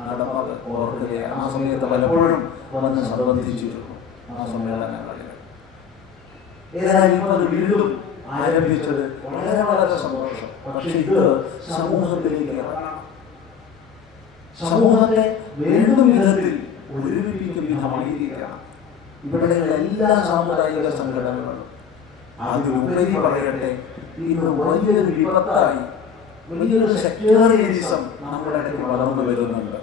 നടന്നത് ഓർക്കുകയാണ്. ആ സമയത്ത് പലപ്പോഴും വന്ന് സംബന്ധിച്ചിരുന്നു ആ സമ്മേളനങ്ങളിൽ. ഏതായാലും ഇപ്പോൾ അത് വീണ്ടും ആരംഭിച്ചത് വളരെ വളരെ സന്തോഷം. പക്ഷെ ഇത് സമൂഹത്തിലേക്ക് ഇറങ്ങണം. സമൂഹത്തെ വേണ്ടും വിധത്തിൽ ഒരുമിപ്പിക്കും വിധമായിരിക്കണം. ഇവിടെയുള്ള എല്ലാ സാമുദായിക സംഘടനകളും അതിലുപരി പറയട്ടെ, ഇന്ന് വലിയൊരു വിപത്തായി വലിയൊരു സെക്യുലറിസം നമ്മുടെ ഇടയ്ക്ക് വളർന്നു വരുന്നുണ്ട്.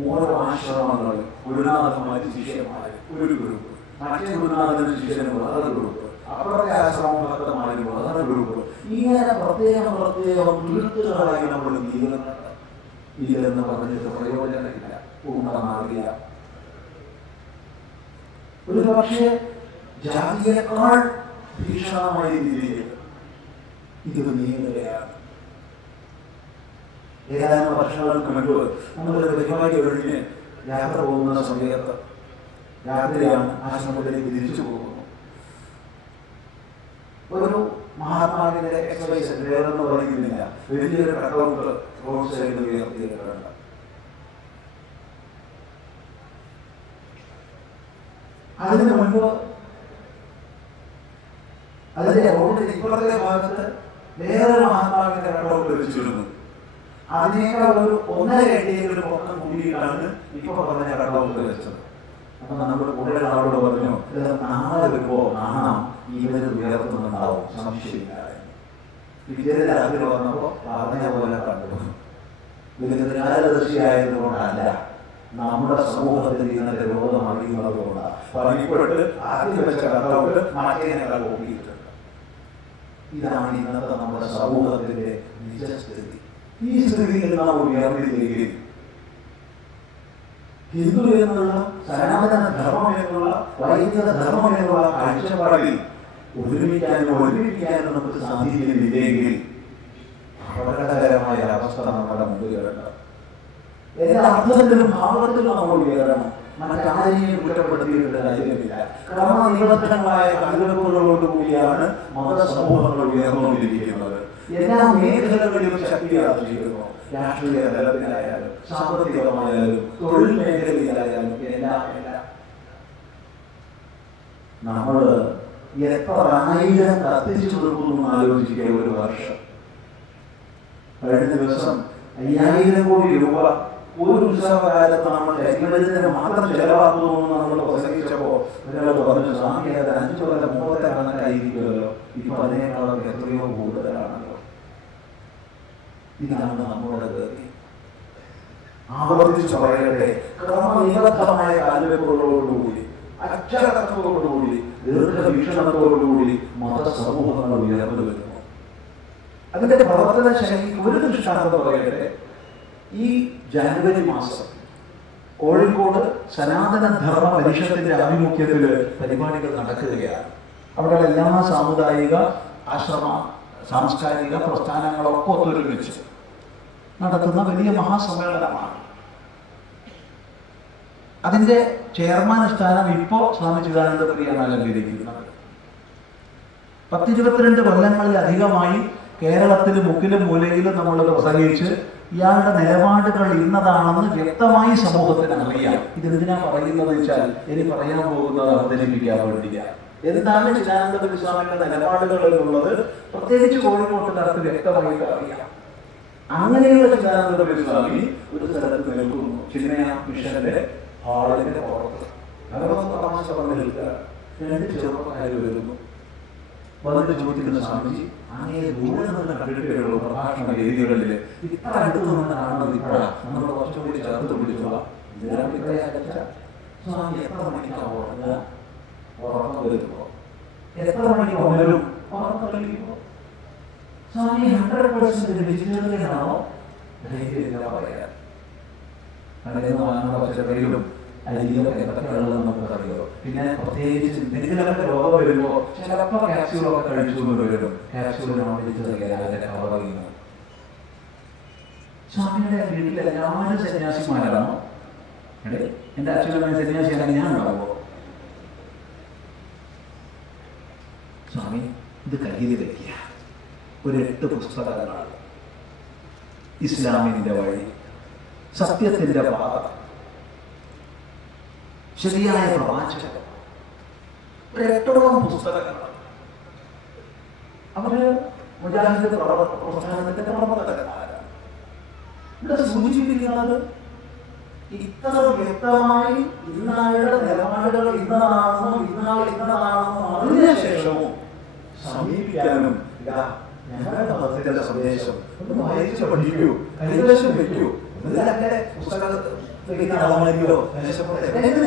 ഓരോ ആശ്രമങ്ങൾ, ഗുരുനാഥന്മാര് ശിഷ്യന്മാര് ഒരു ഗ്രൂപ്പ്, മറ്റേ ഗുരുനാഥന് ശിഷ്യന് വേറെ ഗ്രൂപ്പ്, അപ്പുറത്തെ ആശ്രമം ഭക്തന്മാര് വേറെ ഗ്രൂപ്പ്, ഇങ്ങനെ പ്രത്യേകം തുരുത്തുകളായി നമ്മൾ നീങ്ങുന്നുണ്ട്. ഇല്ലെന്ന് പറഞ്ഞിട്ട് പ്രയോജനമില്ല, ഉണ്ടെന്നറിയാം. ഒരു പക്ഷേ ജാതിയേക്കാൾ ഭീഷണമായ രീതിയിൽ ഇത് നീങ്ങുകയാണ്. ഏതാനും വർഷങ്ങൾക്ക് മുൻപ് നമ്മളൊരു പരിപാടി കഴിഞ്ഞ് യാത്ര പോകുന്ന സമയത്ത്, രാത്രിയാണ് ആശ്രമത്തിലേക്ക് തിരിച്ചു പോകുന്നു, ഒരു മഹാത്മാവിന്റെ എക്സസൈസ് വേറെന്ന് പറയുന്നില്ല, വലിയൊരു കട്ടൗട്ട് റോഡ് സൈഡിൽ ഉയർത്തിയിട്ടുണ്ട്. അതിന് മുൻപ് അതിന്റെ റോഡിന്റെ ഇപ്പുറത്തെ ഭാഗത്ത് വേറൊരു മഹാത്മാവിന്റെ കട്ടൗട്ട് വെച്ചിരുന്നു. അതിനേക്കാൾ ഒരു 1.5 അടിയിൽ പൊക്കം കൂടിയിട്ടാണ് ഇപ്പൊ പറഞ്ഞ കട്ടൗട്ട് വെച്ചത്. അപ്പൊ നമ്മുടെ കൂടുതൽ ആളോട് പറഞ്ഞു, നാളെ വരുമ്പോ കാണാം ഇവര് ഉയർത്തുന്നുണ്ടാവും, സംശയമില്ല. പിറ്റേന്ന് രാത്രി വന്നപ്പോ പറഞ്ഞ പോലെ കണ്ടു. ഇതിന് രാജദർശിയായതുകൊണ്ടല്ല, നമ്മുടെ സമൂഹത്തിൽ ഇന്നത്തെ രോഗം അറിയുന്നത് കൊണ്ടാണ്. പറഞ്ഞിട്ട് ആദ്യം വെച്ച കട്ടൗട്ട് മറ്റേനേക്കാൾ ഓടിയിട്ടുണ്ട്. ഇതാണ് ഇന്നത്തെ നമ്മുടെ സമൂഹത്തിന്റെ നിജസ്ഥിതി. ഈ സ്ഥിതിയിൽ നാം ഉയർന്നില്ലെങ്കിൽ ഹിന്ദു എന്നുള്ള, സനാതന ധർമ്മം എന്നുള്ള, വൈദിക ധർമ്മം എന്നുള്ള കാഴ്ചപ്പാടിൽ ഒരുമിപ്പിക്കാനും നമുക്ക് സാധിക്കുന്നില്ലെങ്കിൽ അപകടകരമായ അവസ്ഥ നമ്മുടെ മുമ്പിൽ വരണം. എല്ലാ അർത്ഥത്തിലും ഭാവത്തിലും നമ്മൾ ഉയരണം. മറ്റാരെയും കുറ്റപ്പെടുത്തിയിട്ട് കാര്യമില്ല. ക്രമനിബദ്ധങ്ങളായ കണ്ടുവെപ്പുകളോടുകൂടിയാണ് മതസമൂഹങ്ങൾ ഉയർന്നുകൊണ്ടിരിക്കുന്നത്. എല്ലാ മേഖലകളിലും ശക്തിയാർജിക്കുന്നു. രാഷ്ട്രീയ തലത്തിലായാലും, സാമ്പത്തികമായാലും, തൊഴിൽ മേഖലയിലായാലും എല്ലാം. നമ്മൾ എത്ര 1000 കത്തിച്ചു കൊടുക്കുന്നു ആലോചിക്കുക. ഒരു വർഷം, കഴിഞ്ഞ ദിവസം 5000 കോടി രൂപ ഒരു ഉത്സവകാലത്ത് നമ്മൾ കരിമരുന്നിന് മാത്രം ചെലവാക്കുന്നു എന്ന് നമ്മൾ പ്രസംഗിച്ചപ്പോ ഒരാൾ പറഞ്ഞു, സ്വാമി അത് 5 കൊല്ലം മുമ്പത്തെ കണക്കായിരിക്കുമല്ലോ, ഇപ്പൊ അതിനേക്കാളും എത്രയോ കൂടുതലാണല്ലോ. ഇതാണ് നമ്മുടെ ഗതി. ആവർത്തിച്ച് പറയട്ടെ, ക്രമനിബദ്ധമായ കാൽവെപ്പുകളോടുകൂടി, അച്ചടക്കത്തോടുകൂടി, ദീർഘവീക്ഷണത്തോടുകൂടി മതസമൂഹങ്ങൾ ഉയർന്നു വരുന്നു. അതിന്റെ പ്രവർത്തന ശൈലി ഒരു ദൃഷ്ടാന്തം പറയട്ടെ. ഈ ജനുവരി മാസം കോഴിക്കോട് സനാതന ധർമ്മ പരിഷത്തിന്റെ ആഭിമുഖ്യത്തിൽ പരിപാടികൾ നടക്കുകയാണ്. അവിടെ എല്ലാ സാമുദായിക, ആശ്രമ, സാംസ്കാരിക പ്രസ്ഥാനങ്ങളൊക്കെ ഒത്തൊരുമിച്ച് നടത്തുന്ന വലിയ മഹാസമ്മേളനമാണ്. അതിന്റെ ചെയർമാൻ സ്ഥാനം ഇപ്പോൾ സ്വാമി ചിദാനന്ദപുരിയാണ് അലങ്കരിക്കുന്നത്. 10-22 കൊല്ലങ്ങളിലധികമായി കേരളത്തിൽ മുക്കിലും മൂലയിലും നമ്മൾ പ്രസംഗിച്ച് ഇയാളുടെ നിലപാടുകൾ ഇന്നതാണെന്ന് വ്യക്തമായി സമൂഹത്തിന് അറിയാം. ഇതെന്തിനാ പറയുന്നത് വെച്ചാൽ, ഇനി പറയാൻ പോകുന്നത് അവതരിപ്പിക്കാൻ വേണ്ടിയാണ്. എന്താണ് ചിദാനന്ദപുരി സ്വാമിയുടെ നിലപാടുകൾ എന്നുള്ളത് പ്രത്യേകിച്ച് കോഴിക്കോട്ടുകാർക്ക് വ്യക്തമായിട്ട് അറിയാം. അങ്ങനെയുള്ള ചിദാനന്ദപുരി സ്വാമി ഒരു സ്ഥലത്ത് നിൽക്കുന്നു, ചിന്മയ മിഷന്റെ ഹാളിന്റെ പുറത്ത്. ഭഗവത് തമാശ പറഞ്ഞു നിൽക്കുക. 2 ചെറുപ്പക്കാർ വരുന്നു. വന്നിട്ട് ചോദിക്കുന്ന, സ്വാമിജി അങ്ങനെ ദൂരെ നിന്ന് കണ്ടിട്ടേയുള്ളൂ പ്രഭാഷണ വേദികളിൽ, ഇത്ര അടുത്ത് നിന്ന് കാണുന്നത് ഇപ്പോഴാണ്, നമ്മൾ കുറച്ചുകൂടി ചേർത്ത് പിടിച്ചോളാം. സ്വാമി എത്ര മണിക്കാണ് ഉറങ്ങുക? ഉറക്കം വരുമ്പോ. എത്ര മണിക്ക് ഉണരും? ഉറക്കം കഴിയുമ്പോ. സ്വാമി 100% വെജിറ്റേറിയനാണോ? ധൈര്യം പറയാൻ. കടയിൽ നിന്ന് വാങ്ങുന്ന പച്ചക്കറിയിലും അരിയിലൊക്കെ എന്തൊക്കെയുള്ളതെന്ന് നമുക്കറിയോ. പിന്നെ പ്രത്യേകിച്ച് എന്തെങ്കിലുമൊക്കെ രോഗം വരുമ്പോൾ ചിലപ്പോൾ ക്യാപ്സ്യൂളൊക്കെ കഴിച്ചു കൊണ്ട് വരും. ക്യാപ്സ്യൂളിനാണ് സ്വാമിയുടെ വീട്ടിൽ എല്ലാവരും സന്യാസിമാരാണോ? എന്റെ അച്ഛനമ്മ സന്യാസിയാണെങ്കിൽ ഞാൻ ഉണ്ടാവോ? സ്വാമി ഇത് കയ്യിൽ വയ്ക്കുക. ഒരു 8 പുസ്തകങ്ങളാണ്. ഇസ്ലാമിന്റെ വഴി, സത്യത്തിന്റെ പാത, ശരിയായ പ്രവാചകൻ, ഒരു 8ഓളം പുസ്തകങ്ങൾ. അവര് മുജാഹിദ് പ്രസ്ഥാനത്തിന്റെ പ്രവർത്തകന്മാരാണ്. ഇവിടെ സൂചിപ്പിക്കുന്നത് ഇത്ര വ്യക്തമായി ഇന്നാളുടെ നിലപാടുകൾ ഇന്നതാണെന്നും അതിനുശേഷവും സമീപിക്കാനും ഞങ്ങളുടെ മതത്തിന്റെ സന്ദേശം ഒന്ന് വായിച്ച് പഠിക്കൂ, കൈവശം വെക്കൂ, ഇതിലൊക്കെ പുസ്തകമോ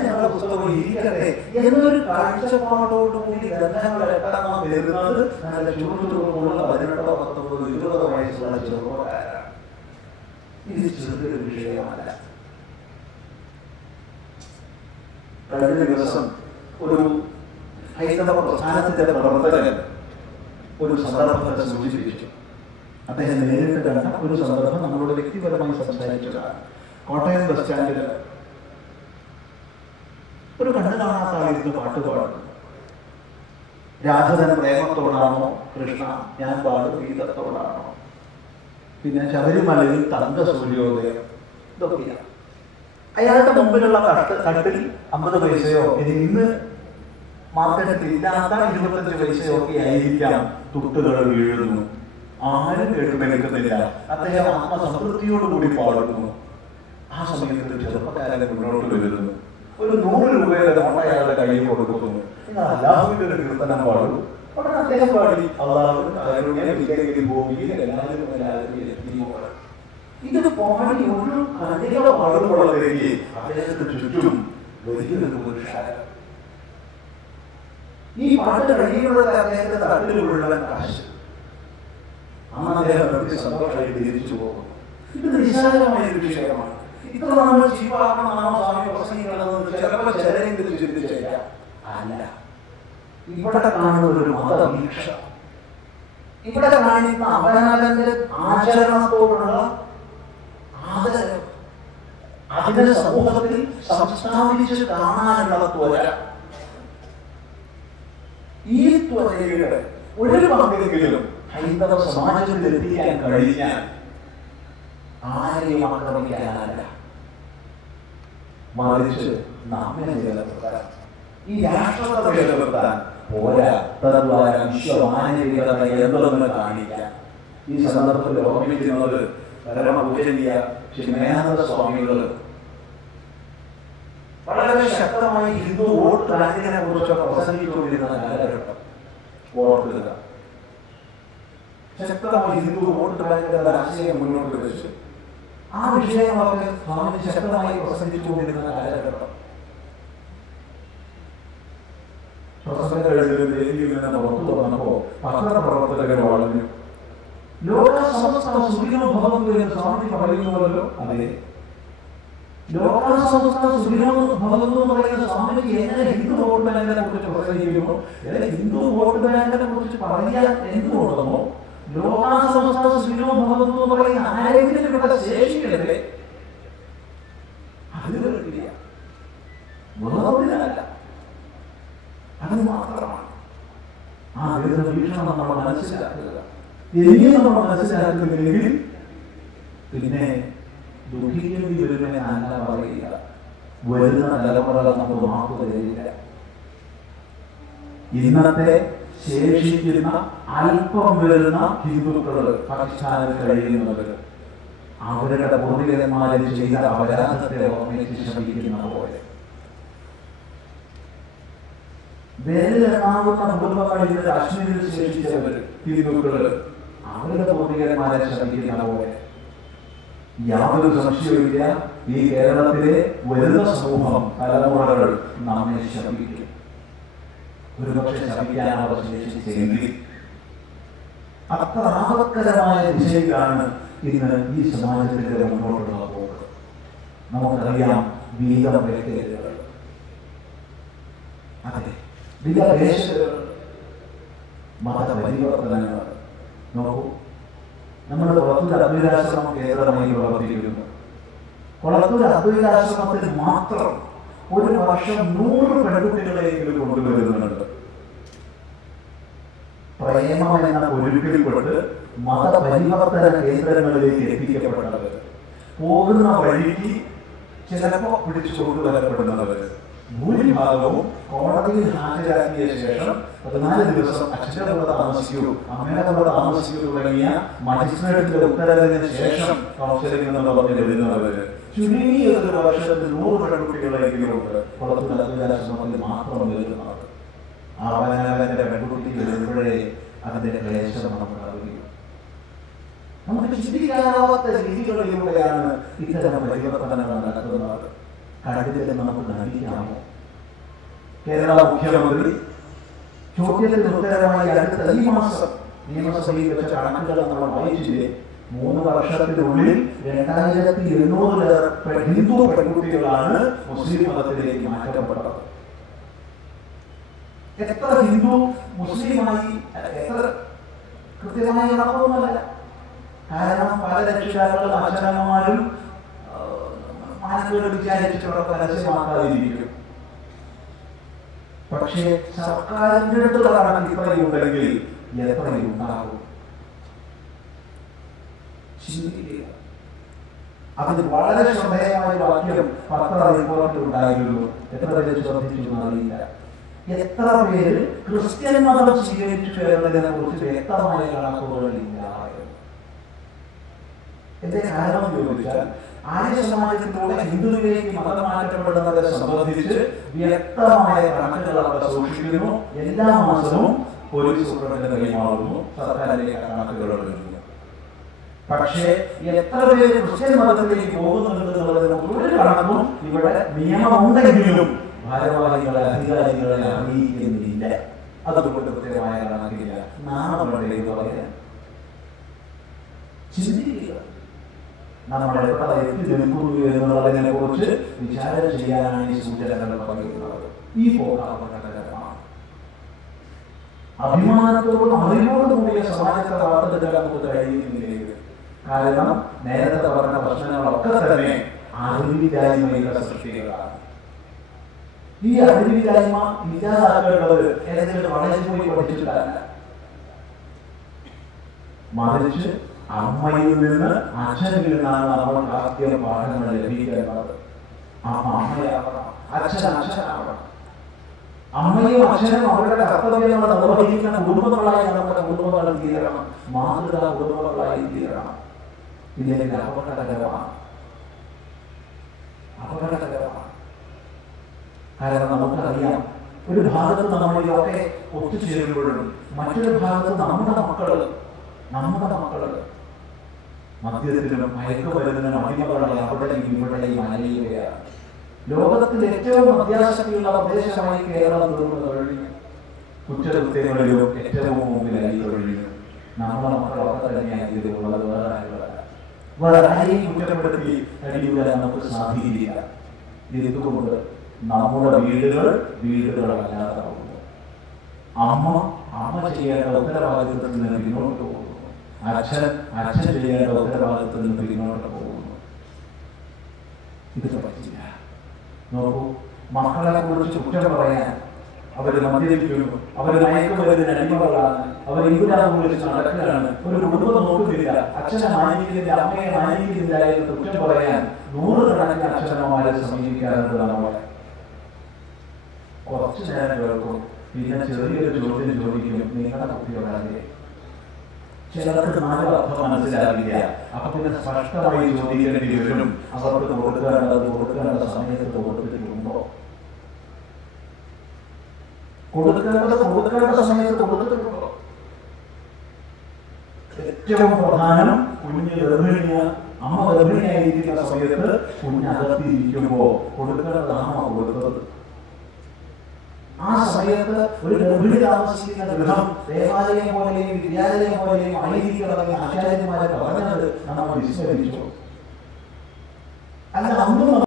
ഞങ്ങളുടെ പുസ്തകം ഇരിക്കട്ടെ എന്നൊരു കാഴ്ചപ്പാടോടുകൂടി ഗ്രന്ഥങ്ങൾ എട്ടാം വരുന്നത് നല്ല ചൂടുള്ള 18, 19, 20 വയസ്സുള്ള ചെറുപ്പക്കാരാണ്. ഇത് ചെറിയൊരു വിഷയമല്ല. കഴിഞ്ഞ ദിവസം ഒരു ഹൈന്ദവ പ്രസ്ഥാനത്തിന്റെ പ്രവർത്തകൻ ഒരു സന്ദർഭത്തെ സൂചിപ്പിച്ചു. അദ്ദേഹം നേരിട്ട് കണ്ട ഒരു സന്ദർഭം നമ്മളോട് വ്യക്തിപരമായി സംസാരിച്ചതാണ്. കോട്ടയം ബസ് സ്റ്റാൻഡിൽ ഒരു കണ്ണു കാണാത്ത ആളിരുന്ന് പാട്ട് പാടുന്നു. രാധവൻ പ്രേമത്തോടാണോ, കൃഷ്ണ ഞാൻ പാടും ഗീതത്തോടാണോ, പിന്നെ ശബരിമലയിൽ തങ്ക സൂര്യോദയം, ഇതൊക്കെയാണ്. അയാളുടെ മുമ്പിലുള്ള തട്ടിൽ 50 പൈസയോ ഇന്ന് മാർക്കറ്റിൽ ഇല്ലാത്ത 25 പൈസയോ ഒക്കെ ആയിരിക്കാം തുട്ടുകൾ വീഴുന്നു. ആരും കേട്ടുനിൽക്കുന്നില്ല. അദ്ദേഹം ആത്മസംതൃപ്തിയോടുകൂടി പാടുന്നു. ആ സമയത്ത് ചെറുപ്പക്കാരൻ മുന്നോട്ട് വരുന്നു. ഒരു 100 രൂപയുടെ നോട്ട് അയാളുടെ കയ്യിൽ കൊടുക്കുന്നു. നിങ്ങൾ അല്ലാഹുവിന്റെ ഒരു കീർത്തനം പാടൂ. ഉടനെ അദ്ദേഹം പാടി ഇത് പാടി ഒരു കണ്ണികളെ പാടുമ്പോഴത്തേക്ക് അദ്ദേഹത്തിന് ചുറ്റും വലിയൊരു പുരുഷാരം. ഈ പാട്ട് കഴിയുന്നത് അദ്ദേഹത്തിന്റെ തട്ടിൽ മുഴുവൻ കാശ്. അദ്ദേഹം സന്തോഷമായി തിരിച്ചു പോകുന്നു. ഇത് നിസ്സാരമായ ഒരു വിഷയമാണ്. ഇത്ര നമ്മൾ ചീപ്പാക്കണമെന്നാണോ സ്വാമി പ്രസംഗിക്കണമെന്ന് ചിലപ്പോൾ ചിലരെങ്കിലും ചിന്തിച്ചേക്കാം. അല്ല, ഇവിടെ കാണുന്ന ഒരു മതവീക്ഷ, ഇവിടെ കാണിക്കുന്ന അവനാഥന്റെ ആചരണത്തോടുള്ള ആദരവ്, അതിനെ സമൂഹത്തിൽ സംസ്ഥാപിച്ച് കാണാനുള്ള ത്വര, ഈ ത്വരയുടെ ഒരു പങ്കെങ്കിലും ഹൈന്ദവ സമാജത്തിൽ എത്തിക്കാൻ കഴിഞ്ഞാൽ ആരെയും ആക്രമിക്കാനല്ല, മറിച്ച് നമ്മെ നിലനിർത്താൻ, ഈ രാഷ്ട്രത്തെ നിലനിർത്താൻ പോരാ, തദ്വാര വിശ്വമാനവികത എന്തെന്ന് കാണിക്കാൻ. ഈ സന്ദർഭത്തിൽ ഓർമ്മിക്കുന്നത് പരമപൂജനീയ ചിന്മയാനന്ദ സ്വാമികൾ വളരെ ശക്തമായി ഹിന്ദു വോട്ട് ബാങ്കിനെ കുറിച്ച് പ്രസംഗിച്ചുകൊണ്ടിരുന്ന കാലഘട്ടം ഓർക്കുക. ശക്തമായി ഹിന്ദു വോട്ട് ബാങ്കിന്റെ ആശയം മുന്നോട്ട് വെച്ച് ആ വിഷയമൊക്കെ സ്വാമി ശക്തമായി പ്രസംഗിച്ചുകൊണ്ടിരുന്ന കാലഘട്ടം. വേദിയിൽ നിന്ന് പുറത്തു വന്നപ്പോ പത്രപ്രവർത്തകർ വളഞ്ഞു. ലോക സമസ്ത സുഖിനോ ഭവന്തു എന്ന് സ്വാമി പറയുന്നുവല്ലോ. അതെ, ലോക സമസ്ത സുഖിനോ ഭവന്തു എന്ന് പറയുന്ന സ്വാമിക്ക് എങ്ങനെ ഹിന്ദു വോട്ട് ബാങ്കിനെ കുറിച്ച് പ്രസംഗിക്കുമോ, ഹിന്ദു വോട്ട് ബാങ്കിനെ കുറിച്ച് പറയാൻ എന്തുകൊണ്ടോ ലോക സമസ്ത സുഖിനോ ഭവന്തു എന്ന് പറയുന്ന ആരെങ്കിലും ഇവിടെ ശേഷിക്കല്ലേ? അതില്ല, വേറൊന്നിനല്ല, അത് മാത്രമാണ്. ആ ദീർഘവീക്ഷണം നമ്മൾ മനസ്സിലാക്കുക. ഇനിയും നമ്മൾ മനസ്സിലാക്കുന്നില്ലെങ്കിൽ പിന്നെ ദുഃഖിക്കേണ്ടി വരുമെന്ന് അല്ല പറയുക. വരുന്ന തലമുറകൾ നമുക്ക് മാപ്പ് തരില്ല. ഇന്നത്തെ ശേഷിക്കുന്ന അല്പം വരുന്ന ഹിന്ദുക്കൾ പാകിസ്ഥാനിൽ കഴിയുന്നവർ അവരുടെ പൂർവികന്മാരെ ചെയ്ത അപരാധത്തെ ഓർമ്മിച്ച് ശ്രമിക്കുന്ന പോലെ വേലിലെണ്ണാവുന്ന കുടുംബങ്ങളിൽ കാശ്മീരിൽ ശേഷിച്ചവർ ഹിന്ദുക്കൾ അവരുടെ പൂർവികന്മാരെ ശ്രമിക്കുന്ന പോലെ യാതൊരു സംശയവുമില്ല ഈ കേരളത്തിലെ വരുന്ന സമൂഹം തലമുറകൾ നമ്മെ ശപിക്കും. ഒരുപക്ഷെ ശപിക്കാൻ അവർ ശേഷിച്ചെങ്കിൽ അത്ര ആപത്കരമായ ദിശയിലാണ് ഇന്ന് ഈ സമാജത്തിന്റെ മുന്നോട്ടുള്ള പോക്ക്. നമുക്കറിയാം വീതം വ്യക്തികൾ, അതെ, വിലപേശലുകൾ, മതപരിവർത്തനങ്ങൾ. നോക്കൂ, നമ്മൾ കൊളത്തൂർ അദ്വൈതാശ്രമം കേന്ദ്രമായി പ്രവർത്തിക്കുന്നു. കൊളത്തൂർ അദ്വൈതാശ്രമത്തിൽ മാത്രം ഒരു വർഷം 100 പെൺകുട്ടികളെങ്കിലും കൊണ്ടുവരുന്നുണ്ട്. പ്രേമം എന്ന ഒരുക്കിൽപ്പെട്ട് മതപരിവർത്തന കേന്ദ്രങ്ങളിലേക്ക് എത്തിക്കപ്പെട്ടവർ. പോകുന്ന വഴിക്ക് ചിലപ്പോൾ പിടിച്ചു കൊണ്ടുവരപ്പെടുന്നവർ ഭൂരിഭാഗവും കോടതിയിൽ ഹാജരാക്കിയ ശേഷം 14 ദിവസം അച്ഛൻ്റെ കൂടെ താമസിക്കൂ, അമ്മയുടെ കൂടെ താമസിക്കൂ തുടങ്ങിയ മജിസ്ട്രേറ്റിന്റെ ഉത്തരവിന് ശേഷം കൗൺസിലിംഗ് എന്ന് പറഞ്ഞ് വരുന്നവര് ചുരുങ്ങിയ ഒരു വർഷത്തിൽ 100 പെൺകുട്ടികളെങ്കിലും ഉണ്ട് പുറത്ത് നൽകുന്ന മാത്രം വരുന്നത്. അവനവന്റെ പെൺകുട്ടി വരുമ്പോഴേ അതിന്റെ ക്ലേശം നമുക്ക് അറിയും. നമുക്ക് ചിന്തിക്കാനാവാത്ത രീതികളിലൂടെയാണ് ഇത്തരം പരിവർത്തനങ്ങൾ നടത്തുന്നത്. കണ്ടിട്ട് നമുക്ക് നടിക്കാമോ? കേരള മുഖ്യമന്ത്രി ചോദ്യത്തിന് ഉത്തരമായി അടുത്ത ഈ മാസം നിയമസഭയിൽ വെച്ച കണക്കുകൾ നമ്മൾ വായിച്ചില്ലേ? 3 വർഷത്തിനുള്ളിൽ 2700 ഹിന്ദു പെൺകുട്ടികളാണ് മുസ്ലിം മതത്തിലേക്ക് മാറ്റപ്പെട്ടത്. എത്ര ഹിന്ദു മുസ്ലിമായി എത്ര കൃത്യമായി നടക്കുന്നതല്ല. കാരണം പല രക്ഷിതാക്കളും അച്ഛനമ്മമാരും മനസ്സിൽ വിചാരിച്ചിട്ടുള്ള പരസ്യമാക്കാതിരിക്കും. പക്ഷേ സർക്കാരിന്റെ അടുത്തുള്ള കണക്ക് ഇത്രയുണ്ടെങ്കിൽ എത്രയുണ്ടാകും? ചിന്തിക്കുക. അതിന് വളരെ ശ്രദ്ധേയമായ വാക്യം പത്ര റിപ്പോർട്ടിൽ ഉണ്ടായിരുന്നു. എത്ര പേര് ശ്രദ്ധിച്ചു അറിയില്ല. എത്ര പേര് ക്രിസ്ത്യൻ മതം സ്വീകരിച്ചു എന്നതിനെ കുറിച്ച് വ്യക്തമായ കണക്കുകളില്ല. എന്റെ കാരണം ചോദിച്ചാൽ ആര്യ സമാജത്തിലൂടെ ഹിന്ദുവിലേക്ക് മതം മാറ്റപ്പെടുന്നവരെ സംബന്ധിച്ച് വ്യക്തമായ കണക്കുകൾ അവർ സൂക്ഷിക്കുന്നു. എല്ലാ മാസവും പോലീസ് സൂപ്രണ്ടിന് കൈമാറുന്നു, സർക്കാരിലേക്ക് കണക്കുകൾ വരുന്നു. പക്ഷേ എത്ര പേര് ക്രിസ്ത്യൻ മതത്തിലേക്ക് പോകുന്നുണ്ടെന്നുള്ളതിന് ഒരു കണക്കും ഇവിടെ നിയമമുണ്ടെങ്കിലും ഭാരവാഹികളെ അധികാരികളെ അറിയിക്കുന്നില്ല. അതുകൊണ്ട് കൃത്യമായ കണക്കില്ല. നാളെ പറയാൻ ചിന്തിക്കുക. നമ്മൾ എത്ര എത്തി നിൽക്കുന്നു എന്നുള്ളതിനെ കുറിച്ച് വിചാരം ചെയ്യാനാണ് ഈ സൂചനകൾ പറയുന്നത്. ഈ പോകാപകടകരമാണ്. അഭിമാനത്തോടും അറിവോടും കൂടിയ സമാജത്തെ വാർത്തെടുക്കാൻ നമുക്ക് കഴിയുന്നില്ലേ? കാരണം നേരത്തെ പറഞ്ഞ പ്രശ്നങ്ങളൊക്കെ തന്നെ അറിവില്ലായ്മയുടെ സൃഷ്ടികളാണ്. ഈ അറിവില്ലായ്മ ഇല്ലാതാക്കേണ്ടത് ഏതെങ്കിലും വളരെയിൽ പോയി പഠിച്ചിട്ടല്ല, മറിച്ച് അമ്മയിൽ നിന്ന് അച്ഛനിൽ നിന്നാണ് നമ്മൾക്ക് ആദ്യം പാഠങ്ങൾ ലഭിക്കേണ്ടത്. അമ്മ അമ്മയാവണം, അച്ഛൻ അച്ഛനാവണം. അമ്മയും അച്ഛനും അവരുടെ കർത്തവ്യങ്ങൾ നിർവഹിക്കുന്ന കുടുംബങ്ങളായി നമ്മുടെ കുടുംബങ്ങൾ തീരണം, മാതൃകാ കുടുംബങ്ങളായി തീരണം. ഇതിലേക്ക് അപകടകരമാണ്. കാരണം നമുക്കറിയാം, ഒരു ഭാഗത്ത് നമ്മൾ ഇതൊക്കെ ഒത്തുചേരുമ്പോഴും മറ്റൊരു ഭാഗത്ത് നമ്മുടെ മക്കള് മദ്യത്തിനും മയക്കുമരുന്നിനും അടിമകളായി അവിടെയും ഇവിടെയും അലയുകയാണ്. ലോകത്തിൽ ഏറ്റവും അത്യാസക്തിയുള്ള പ്രദേശമായി കേരളം തീർന്നു കഴിഞ്ഞു. കുറ്റകൃത്യങ്ങളിലും ഏറ്റവും മുമ്പിലായി കഴിഞ്ഞു. നമ്മുടെ മക്കളൊക്കെ തന്നെയാണ് ഇതിലുള്ളത്. വേറെ ആരെയും കുറ്റപ്പെടുത്തി കഴിയുക നമുക്ക് സാധിക്കില്ല. ഇതുകൊണ്ട് നമ്മുടെ വീടുകളല്ലാതാവുന്നു. അമ്മ ചെയ്യേണ്ട ഉത്തരവാദിത്വത്തിൽ നിന്ന് പിന്നോട്ട് പോകുന്നു. അച്ഛൻ ചെയ്യേണ്ട ഉത്തരവാദിത്വത്തിൽ നിന്ന് പിന്നോട്ട് പോകുന്നു. ഇത് പറ്റില്ല. നോക്കൂ, മക്കളെ കുറിച്ച് കുറ്റം പറയാൻ അവർ മദ്യപിക്കുന്നു, അവർ മയക്കുമരുന്നിന് അടിമകളാണ്, അവർ ഇവരാണ് വിളിച്ച് നടക്കുകയാണ്, ഒരു കുടുംബം നോക്കുന്നില്ല, അച്ഛനെ മാനിക്കുന്നില്ല, അമ്മയെ മാനിക്കുന്നില്ല എന്ന് കുറ്റം പറയാൻ 100 കണക്കിന് അച്ഛനമ്മമാരെ സമീപിക്കാറുണ്ട്. നമ്മളെ കുറച്ചു നേരം കേൾക്കും, പിന്നെ ചെറിയൊരു ചോദ്യം ചോദിക്കും, നിങ്ങളുടെ കുട്ടികളെ. ചിലർക്ക് 4 അർത്ഥം മനസ്സിലാകില്ല. അപ്പൊ പിന്നെ സ്പഷ്ടമായി ചോദിക്കേണ്ടി വരും, അവർക്ക് കൊടുക്കേണ്ട സമയത്ത് കൊടുത്തിട്ടുണ്ടോ? കൊടുക്കേണ്ട സമയത്ത് കൊടുത്തിട്ടുണ്ടോ? ഏറ്റവും പ്രധാനം അമ്മ ഗർഭിണിയായിരിക്കുന്ന സമയത്ത് കുഞ്ഞകത്തിരിക്കുമ്പോ കൊടുക്കേണ്ടതാണോ കൊടുത്തത്? ആ സമയത്ത് ഒരു ഗർഭിണി താമസിക്കുന്ന ഗൃഹം ദേവാലയം പോലെയും വിദ്യാലയം പോലെയും ആയിരിക്കണമെന്ന് ആചാര്യന്മാരെ പറഞ്ഞത് നമ്മൾ വിസ്മരിച്ചു. അല്ല, അന്നും